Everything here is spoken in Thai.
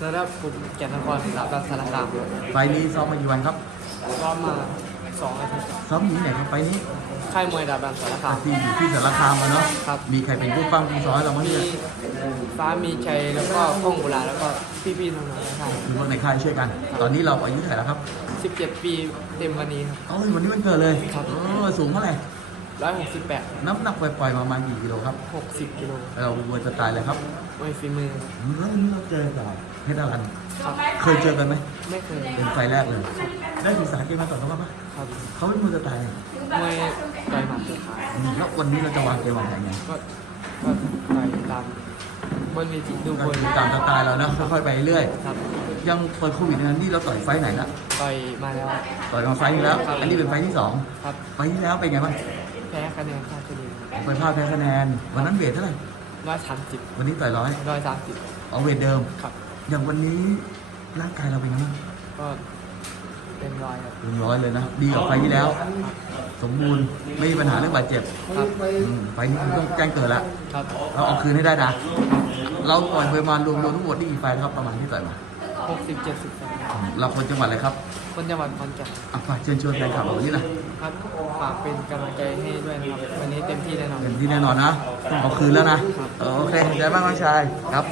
แล้วถ้าผมแก่นนครรับรับสารคามไฟล์นี้ซ้อมมากี่วันครับก็มาสองอาทิตย์ซ้อมอยู่ที่ไหนครับไฟล์นี้ค่ายมวยดาบันสารคาม ที่อยู่ที่สารคามอะเนาะครับ มีใครเป็นผู้ปั้งผู้ซ้อยเราบ้างมีเนี่ยฟ้ามีชัยแล้วก็ก้องกุลาแล้วก็พี่ๆน้องๆในค่ายหรือว่าในค่ายช่วยกัน ตอนนี้เราอายุเท่าไหร่แล้วครับ17 ปีเต็มวันนี้เอ้ยวันนี้มันเกิดเลยครับ เออสูงเท่าไหร่ 168น้ำหนักปล่อยๆประมาณกี่กิโลครับ60กิโลเราวัวจะตายเลยครับมวยฝีมือแล้ววันนี้เราเจอกับเพชรอรันครับเคยเจอกันไหมไม่เคยเป็นไฟล์แรกเลยได้ศึกษาเกมมาต่อนเขาบ้างปะครับเขาเป็นมวยจะตายเลยมวยต่อยหมัดเลยครับอืมแล้ววันนี้เราจะวางเกมวางแผนไงก็ก็ต่อยตามบนเวทีดูก็บนคือตามสไตล์เรานะค่อยๆไปเรื่อยครับยังเปิดโควิดนะนี่เราต่อยไฟล์ไหนละต่อยมาแล้วต่อยมาไฟล์นึงแล้ว อันนี้เป็นไฟล์ที่สองครับไฟล์ที่แล้วเป็นไงบ้าง แพ้คะแนนค่าเฉลี่ยไปพลาดแพ้คะแนน วันนั้นเวทเท่าไหร่ร้อยสามสิบวันนี้ต่อยร้อยร้อยสามสิบเอาเวทเดิมครับ อย่างวันนี้ร่างกายเราเป็นไงบ้างก็เป็นร้อยครับเต็มร้อยเลยนะดีกว่าไฟล์ที่แล้ว สมบูรณ์ไม่มีปัญหาเรื่องบาดเจ็บครับอืมไฟล์นี้คุณต้องแจ้งเกิดแล้วครับเราเอาคืนให้ได้นะเราต่อยไปประมาณรวมๆทั้งหมดนี่กี่ไฟล์ครับประมาณที่ต่อยมา หกสิบเจ็ดสิบอืมเราคนจังหวัดอะไรครับคนจังหวัดขอนแก่นอะฝากเชิญชวนแฟนคลับเราวันนี้นะครับฝากเป็นกำลังใจให้ด้วยนะครับวันนี้เต็มที่แน่นอนเป็นที่แน่นอนนะต้องเอาคืนแล้วนะโอเคเดี๋ยวบ้างน้องชายครับ